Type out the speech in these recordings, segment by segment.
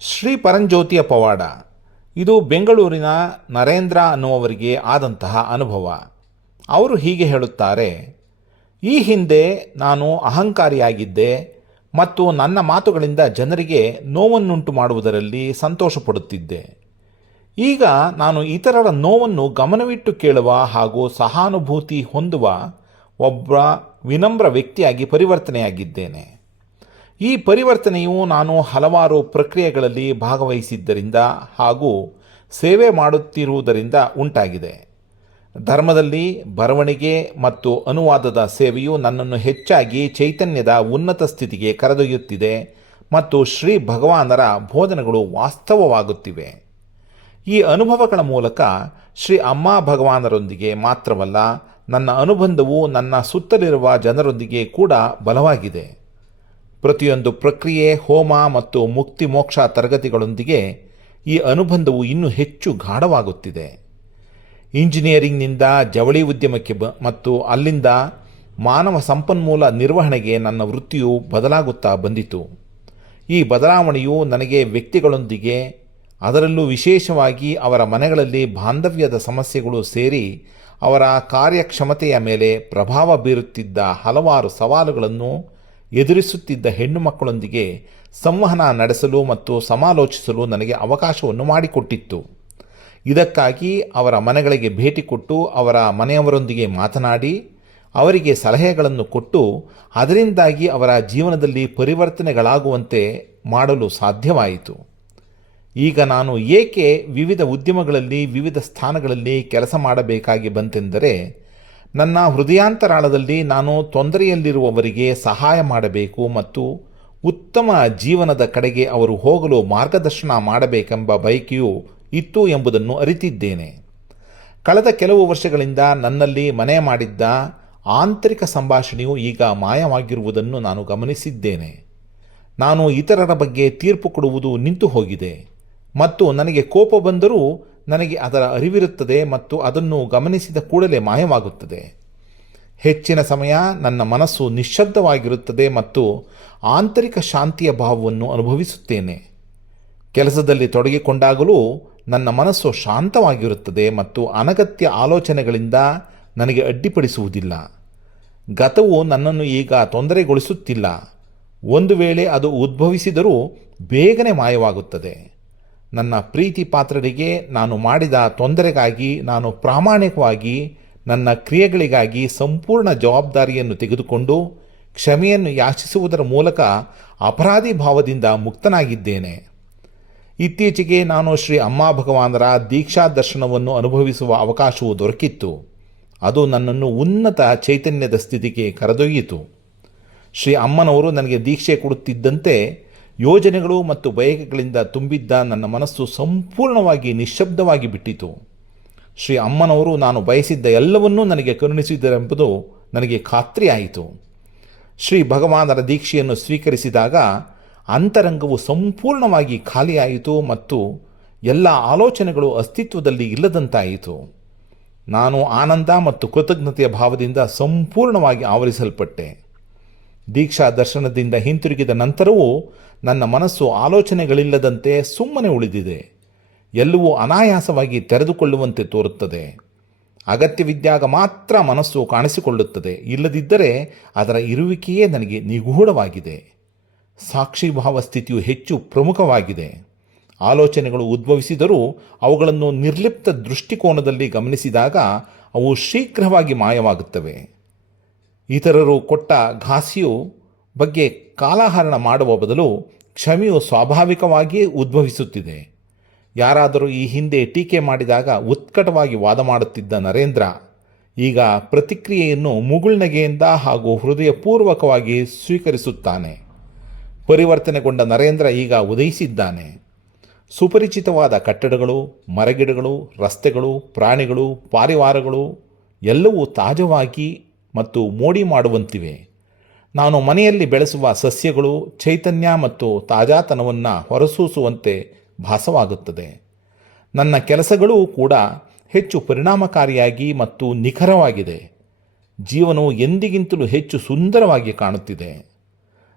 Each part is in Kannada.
ಶ್ರೀ ಪರಂಜ್ಯೋತಿಯ ಪವಾಡ. ಇದು ಬೆಂಗಳೂರಿನ ನರೇಂದ್ರ ಅನ್ನುವವರಿಗೆ ಆದಂತಹ ಅನುಭವ. ಅವರು ಹೀಗೆ ಹೇಳುತ್ತಾರೆ: ಈ ಹಿಂದೆ ನಾನು ಅಹಂಕಾರಿಯಾಗಿದ್ದೆ ಮತ್ತು ನನ್ನ ಮಾತುಗಳಿಂದ ಜನರಿಗೆ ನೋವನ್ನುಂಟು ಮಾಡುವುದರಲ್ಲಿ ಸಂತೋಷಪಡುತ್ತಿದ್ದೆ. ಈಗ ನಾನು ಇತರರ ನೋವನ್ನು ಗಮನವಿಟ್ಟು ಕೇಳುವ ಹಾಗೂ ಸಹಾನುಭೂತಿ ಹೊಂದುವ ಒಬ್ಬ ವಿನಮ್ರ ವ್ಯಕ್ತಿಯಾಗಿ ಪರಿವರ್ತನೆಯಾಗಿದ್ದೇನೆ. ಈ ಪರಿವರ್ತನೆಯು ನಾನು ಹಲವಾರು ಪ್ರಕ್ರಿಯೆಗಳಲ್ಲಿ ಭಾಗವಹಿಸಿದ್ದರಿಂದ ಹಾಗೂ ಸೇವೆ ಮಾಡುತ್ತಿರುವುದರಿಂದ ಉಂಟಾಗಿದೆ. ಧರ್ಮದಲ್ಲಿ ಬರವಣಿಗೆ ಮತ್ತು ಅನುವಾದದ ಸೇವೆಯು ನನ್ನನ್ನು ಹೆಚ್ಚಾಗಿ ಚೈತನ್ಯದ ಉನ್ನತ ಸ್ಥಿತಿಗೆ ಕರೆದೊಯ್ಯುತ್ತಿದೆ ಮತ್ತು ಶ್ರೀ ಭಗವಾನರ ಬೋಧನೆಗಳು ವಾಸ್ತವವಾಗುತ್ತಿವೆ. ಈ ಅನುಭವಗಳ ಮೂಲಕ ಶ್ರೀ ಅಮ್ಮ ಭಗವಾನರೊಂದಿಗೆ ಮಾತ್ರವಲ್ಲ, ನನ್ನ ಅನುಬಂಧವು ನನ್ನ ಸುತ್ತಲಿರುವ ಜನರೊಂದಿಗೆ ಕೂಡ ಬಲವಾಗಿದೆ. ಪ್ರತಿಯೊಂದು ಪ್ರಕ್ರಿಯೆ, ಹೋಮ ಮತ್ತು ಮುಕ್ತಿ ಮೋಕ್ಷ ತರಗತಿಗಳೊಂದಿಗೆ ಈ ಅನುಬಂಧವು ಇನ್ನೂ ಹೆಚ್ಚು ಗಾಢವಾಗುತ್ತಿದೆ. ಇಂಜಿನಿಯರಿಂಗ್ನಿಂದ ಜವಳಿ ಉದ್ಯಮಕ್ಕೆ ಮತ್ತು ಅಲ್ಲಿಂದ ಮಾನವ ಸಂಪನ್ಮೂಲ ನಿರ್ವಹಣೆಗೆ ನನ್ನ ವೃತ್ತಿಯು ಬದಲಾಗುತ್ತಾ ಬಂದಿತು. ಈ ಬದಲಾವಣೆಯು ನನಗೆ ವ್ಯಕ್ತಿಗಳೊಂದಿಗೆ, ಅದರಲ್ಲೂ ವಿಶೇಷವಾಗಿ ಅವರ ಮನೆಗಳಲ್ಲಿ ಬಾಂಧವ್ಯದ ಸಮಸ್ಯೆಗಳು ಸೇರಿ ಅವರ ಕಾರ್ಯಕ್ಷಮತೆಯ ಮೇಲೆ ಪ್ರಭಾವ ಬೀರುತ್ತಿದ್ದ ಹಲವಾರು ಸವಾಲುಗಳನ್ನು ಎದುರಿಸುತ್ತಿದ್ದ ಹೆಣ್ಣು ಮಕ್ಕಳೊಂದಿಗೆ ಸಂವಹನ ನಡೆಸಲು ಮತ್ತು ಸಮಾಲೋಚಿಸಲು ನನಗೆ ಅವಕಾಶವನ್ನು ಮಾಡಿಕೊಟ್ಟಿತ್ತು. ಇದಕ್ಕಾಗಿ ಅವರ ಮನೆಗಳಿಗೆ ಭೇಟಿ ಕೊಟ್ಟು ಅವರ ಮನೆಯವರೊಂದಿಗೆ ಮಾತನಾಡಿ ಅವರಿಗೆ ಸಲಹೆಗಳನ್ನು ಕೊಟ್ಟು ಅದರಿಂದಾಗಿ ಅವರ ಜೀವನದಲ್ಲಿ ಪರಿವರ್ತನೆಗಳಾಗುವಂತೆ ಮಾಡಲು ಸಾಧ್ಯವಾಯಿತು. ಈಗ ನಾನು ಏಕೆ ವಿವಿಧ ಉದ್ಯಮಗಳಲ್ಲಿ ವಿವಿಧ ಸ್ಥಾನಗಳಲ್ಲಿ ಕೆಲಸ ಮಾಡಬೇಕಾಗಿ ಬಂತೆಂದರೆ, ನನ್ನ ಹೃದಯಾಂತರಾಳದಲ್ಲಿ ನಾನು ತೊಂದರೆಯಲ್ಲಿರುವವರಿಗೆ ಸಹಾಯ ಮಾಡಬೇಕು ಮತ್ತು ಉತ್ತಮ ಜೀವನದ ಕಡೆಗೆ ಅವರು ಹೋಗಲು ಮಾರ್ಗದರ್ಶನ ಮಾಡಬೇಕೆಂಬ ಬಯಕೆಯೂ ಇತ್ತು ಎಂಬುದನ್ನು ಅರಿತಿದ್ದೇನೆ. ಕಳೆದ ಕೆಲವು ವರ್ಷಗಳಿಂದ ನನ್ನಲ್ಲಿ ಮನೆ ಮಾಡಿದ್ದ ಆಂತರಿಕ ಸಂಭಾಷಣೆಯು ಈಗ ಮಾಯವಾಗಿರುವುದನ್ನು ನಾನು ಗಮನಿಸಿದ್ದೇನೆ. ನಾನು ಇತರರ ಬಗ್ಗೆ ತೀರ್ಪು ಕೊಡುವುದು ನಿಂತು ಹೋಗಿದೆ ಮತ್ತು ನನಗೆ ಕೋಪ ಬಂದರೂ ನನಗೆ ಅದರ ಅರಿವಿರುತ್ತದೆ ಮತ್ತು ಅದನ್ನು ಗಮನಿಸಿದ ಕೂಡಲೇ ಮಾಯವಾಗುತ್ತದೆ. ಹೆಚ್ಚಿನ ಸಮಯ ನನ್ನ ಮನಸ್ಸು ನಿಶ್ಶಬ್ದವಾಗಿರುತ್ತದೆ ಮತ್ತು ಆಂತರಿಕ ಶಾಂತಿಯ ಭಾವವನ್ನು ಅನುಭವಿಸುತ್ತೇನೆ. ಕೆಲಸದಲ್ಲಿ ತೊಡಗಿಕೊಂಡಾಗಲೂ ನನ್ನ ಮನಸ್ಸು ಶಾಂತವಾಗಿರುತ್ತದೆ ಮತ್ತು ಅನಗತ್ಯ ಆಲೋಚನೆಗಳಿಂದ ನನಗೆ ಅಡ್ಡಿಪಡಿಸುವುದಿಲ್ಲ. ಗತವು ನನ್ನನ್ನು ಈಗ ತೊಂದರೆಗೊಳಿಸುತ್ತಿಲ್ಲ. ಒಂದು ವೇಳೆ ಅದು ಉದ್ಭವಿಸಿದರೂ ಬೇಗನೆ ಮಾಯವಾಗುತ್ತದೆ. ನನ್ನ ಪ್ರೀತಿ ಪಾತ್ರರಿಗೆ ನಾನು ಮಾಡಿದ ತೊಂದರೆಗಾಗಿ ನಾನು ಪ್ರಾಮಾಣಿಕವಾಗಿ ನನ್ನ ಕ್ರಿಯೆಗಳಿಗಾಗಿ ಸಂಪೂರ್ಣ ಜವಾಬ್ದಾರಿಯನ್ನು ತೆಗೆದುಕೊಂಡು ಕ್ಷಮೆಯನ್ನು ಯಾಚಿಸುವುದರ ಮೂಲಕ ಅಪರಾಧಿ ಭಾವದಿಂದ ಮುಕ್ತನಾಗಿದ್ದೇನೆ. ಇತ್ತೀಚೆಗೆ ನಾನು ಶ್ರೀ ಅಮ್ಮ ಭಗವಾನರ ದೀಕ್ಷಾ ದರ್ಶನವನ್ನು ಅನುಭವಿಸುವ ಅವಕಾಶವು ದೊರಕಿತ್ತು. ಅದು ನನ್ನನ್ನು ಉನ್ನತ ಚೈತನ್ಯದ ಸ್ಥಿತಿಗೆ ಕರೆದೊಯ್ಯಿತು. ಶ್ರೀ ಅಮ್ಮನವರು ನನಗೆ ದೀಕ್ಷೆ ಕೊಡುತ್ತಿದ್ದಂತೆ ಯೋಜನೆಗಳು ಮತ್ತು ಬಯಕೆಗಳಿಂದ ತುಂಬಿದ್ದ ನನ್ನ ಮನಸ್ಸು ಸಂಪೂರ್ಣವಾಗಿ ನಿಶ್ಶಬ್ದವಾಗಿ ಬಿಟ್ಟಿತು. ಶ್ರೀ ಅಮ್ಮನವರು ನಾನು ಬಯಸಿದ್ದ ಎಲ್ಲವನ್ನೂ ನನಗೆ ಕರುಣಿಸಿದರೆಂಬುದು ನನಗೆ ಖಾತ್ರಿಯಾಯಿತು. ಶ್ರೀ ಭಗವಾನರ ದೀಕ್ಷೆಯನ್ನು ಸ್ವೀಕರಿಸಿದಾಗ ಅಂತರಂಗವು ಸಂಪೂರ್ಣವಾಗಿ ಖಾಲಿಯಾಯಿತು ಮತ್ತು ಎಲ್ಲ ಆಲೋಚನೆಗಳು ಅಸ್ತಿತ್ವದಲ್ಲಿ ಇಲ್ಲದಂತಾಯಿತು. ನಾನು ಆನಂದ ಮತ್ತು ಕೃತಜ್ಞತೆಯ ಭಾವದಿಂದ ಸಂಪೂರ್ಣವಾಗಿ ಆವರಿಸಲ್ಪಟ್ಟೆ. ದೀಕ್ಷಾ ದರ್ಶನದಿಂದ ಹಿಂತಿರುಗಿದ ನಂತರವೂ ನನ್ನ ಮನಸ್ಸು ಆಲೋಚನೆಗಳಿಲ್ಲದಂತೆ ಸುಮ್ಮನೆ ಉಳಿದಿದೆ. ಎಲ್ಲವೂ ಅನಾಯಾಸವಾಗಿ ತೆರೆದುಕೊಳ್ಳುವಂತೆ ತೋರುತ್ತದೆ. ಅಗತ್ಯವಿದ್ದಾಗ ಮಾತ್ರ ಮನಸ್ಸು ಕಾಣಿಸಿಕೊಳ್ಳುತ್ತದೆ, ಇಲ್ಲದಿದ್ದರೆ ಅದರ ಇರುವಿಕೆಯೇ ನನಗೆ ನಿಗೂಢವಾಗಿದೆ. ಸಾಕ್ಷಿಭಾವ ಸ್ಥಿತಿಯು ಹೆಚ್ಚು ಪ್ರಮುಖವಾಗಿದೆ. ಆಲೋಚನೆಗಳು ಉದ್ಭವಿಸಿದರೂ ಅವುಗಳನ್ನು ನಿರ್ಲಿಪ್ತ ದೃಷ್ಟಿಕೋನದಲ್ಲಿ ಗಮನಿಸಿದಾಗ ಅವು ಶೀಘ್ರವಾಗಿ ಮಾಯವಾಗುತ್ತವೆ. ಇತರರು ಕೊಟ್ಟ ಘಾಸಿಯು ಬಗ್ಗೆ ಕಾಲಹರಣ ಮಾಡುವ ಬದಲು ಕ್ಷಮೆಯು ಸ್ವಾಭಾವಿಕವಾಗಿ ಉದ್ಭವಿಸುತ್ತಿದೆ. ಯಾರಾದರೂ ಈ ಹಿಂದೆ ಟೀಕೆ ಮಾಡಿದಾಗ ಉತ್ಕಟವಾಗಿ ವಾದ ಮಾಡುತ್ತಿದ್ದ ನರೇಂದ್ರ ಈಗ ಪ್ರತಿಕ್ರಿಯೆಯನ್ನು ಮುಗುಳ್ನಗೆಯಿಂದ ಹಾಗೂ ಹೃದಯಪೂರ್ವಕವಾಗಿ ಸ್ವೀಕರಿಸುತ್ತಾನೆ. ಪರಿವರ್ತನೆಗೊಂಡ ನರೇಂದ್ರ ಈಗ ಉದಯಿಸಿದ್ದಾನೆ. ಸುಪರಿಚಿತವಾದ ಕಟ್ಟಡಗಳು, ಮರಗಿಡಗಳು, ರಸ್ತೆಗಳು, ಪ್ರಾಣಿಗಳು, ಪಾರಿವಾರಗಳು ಎಲ್ಲವೂ ತಾಜವಾಗಿ ಮತ್ತು ಮೋಡಿ ಮಾಡುವಂತಿವೆ. ನಾನು ಮನೆಯಲ್ಲಿ ಬೆಳೆಸುವ ಸಸ್ಯಗಳು ಚೈತನ್ಯ ಮತ್ತು ತಾಜಾತನವನ್ನು ಹೊರಸೂಸುವಂತೆ ಭಾಸವಾಗುತ್ತದೆ. ನನ್ನ ಕೆಲಸಗಳೂ ಕೂಡ ಹೆಚ್ಚು ಪರಿಣಾಮಕಾರಿಯಾಗಿ ಮತ್ತು ನಿಖರವಾಗಿದೆ. ಜೀವನವು ಎಂದಿಗಿಂತಲೂ ಹೆಚ್ಚು ಸುಂದರವಾಗಿ ಕಾಣುತ್ತಿದೆ.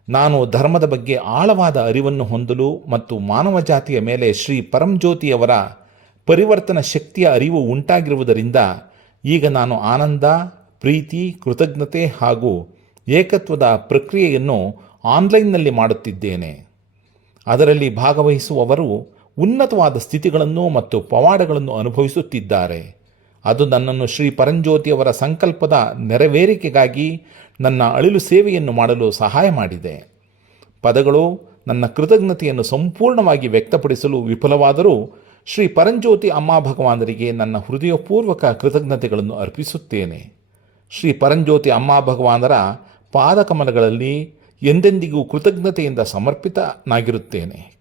ನಾನು ಧರ್ಮದ ಬಗ್ಗೆ ಆಳವಾದ ಅರಿವನ್ನು ಹೊಂದಲು ಮತ್ತು ಮಾನವ ಜಾತಿಯ ಮೇಲೆ ಶ್ರೀ ಪರಂಜ್ಯೋತಿಯವರ ಪರಿವರ್ತನ ಶಕ್ತಿಯ ಅರಿವು ಉಂಟಾಗಿರುವುದರಿಂದ ಈಗ ನಾನು ಆನಂದ, ಪ್ರೀತಿ, ಕೃತಜ್ಞತೆ ಹಾಗೂ ಏಕತ್ವದ ಪ್ರಕ್ರಿಯೆಯನ್ನು ಆನ್ಲೈನ್ನಲ್ಲಿ ಮಾಡುತ್ತಿದ್ದೇನೆ. ಅದರಲ್ಲಿ ಭಾಗವಹಿಸುವವರು ಉನ್ನತವಾದ ಸ್ಥಿತಿಗಳನ್ನು ಮತ್ತು ಪವಾಡಗಳನ್ನು ಅನುಭವಿಸುತ್ತಿದ್ದಾರೆ. ಅದು ನನ್ನನ್ನು ಶ್ರೀ ಪರಂಜ್ಯೋತಿಯವರ ಸಂಕಲ್ಪದ ನೆರವೇರಿಕೆಗಾಗಿ ನನ್ನ ಅಳಿಲು ಸೇವೆಯನ್ನು ಮಾಡಲು ಸಹಾಯ ಮಾಡಿದೆ. ಪದಗಳು ನನ್ನ ಕೃತಜ್ಞತೆಯನ್ನು ಸಂಪೂರ್ಣವಾಗಿ ವ್ಯಕ್ತಪಡಿಸಲು ವಿಫಲವಾದರೂ ಶ್ರೀ ಪರಂಜ್ಯೋತಿ ಅಮ್ಮ ಭಗವಾನರಿಗೆ ನನ್ನ ಹೃದಯಪೂರ್ವಕ ಕೃತಜ್ಞತೆಗಳನ್ನು ಅರ್ಪಿಸುತ್ತೇನೆ. ಶ್ರೀ ಪರಂಜ್ಯೋತಿ ಅಮ್ಮ ಭಗವಾನರ ಪಾದಕಮಲಗಳಲ್ಲಿ ಎಂದೆಂದಿಗೂ ಕೃತಜ್ಞತೆಯಿಂದ ಸಮರ್ಪಿತನಾಗಿರುತ್ತೇನೆ.